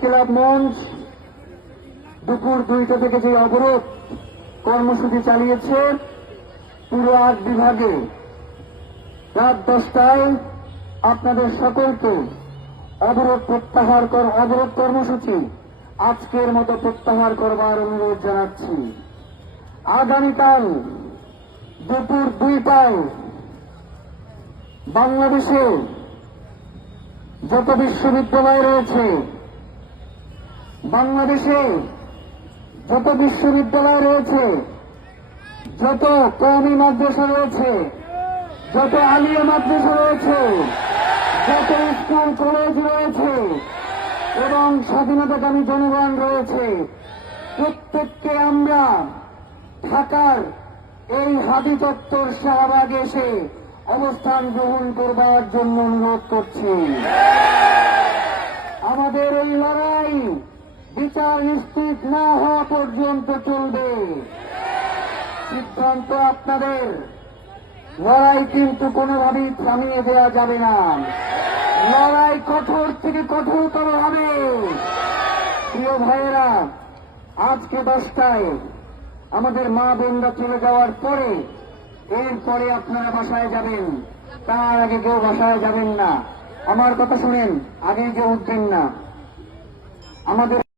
ইনকিলাব মঞ্চ দুপুর 2টা থেকে যে অবরোধ কর্মসূচি চালিয়েছে পুরো 8 বিভাগে, রাত 10টায় আপনাদের সকলকে অবরোধ কর্মসূচি আজকের মতো প্রত্যাহার করবার অনুরোধ জানাচ্ছি। আগামীকাল দুপুর 2টায় বাংলাদেশে যত বিশ্ববিদ্যালয় রয়েছে, যত কওমি মাদ্রাসা রয়েছে, যত আলিয়া মাদ্রাসা রয়েছে, যত স্কুল কলেজ রয়েছে এবং স্বাধীনতাকামী জনগণ রয়েছে, প্রত্যেককে আমরা ঢাকার এই হাদি চত্বর শাহবাগে এসে অবস্থান গ্রহণ করবার জন্য অনুরোধ করছি। আমাদের এই লড়াই বিচার নিশ্চিত না হওয়া পর্যন্ত চলবে। সিদ্ধান্ত আপনাদের, লড়াই কিন্তু কোনোভাবেই থামিয়ে দেওয়া যাবে না। লড়াই কঠোর থেকে কঠোরতর হবে। প্রিয় ভাইয়েরা, আজকে 10টায় আমাদের মা বোনরা চলে যাওয়ার পরে এরপরে আপনারা বাসায় যাবেন, তার আগে কেউ বাসায় যাবেন না। আমার কথা শুনেন, আগে কেউ উঠবেন না। আমাদের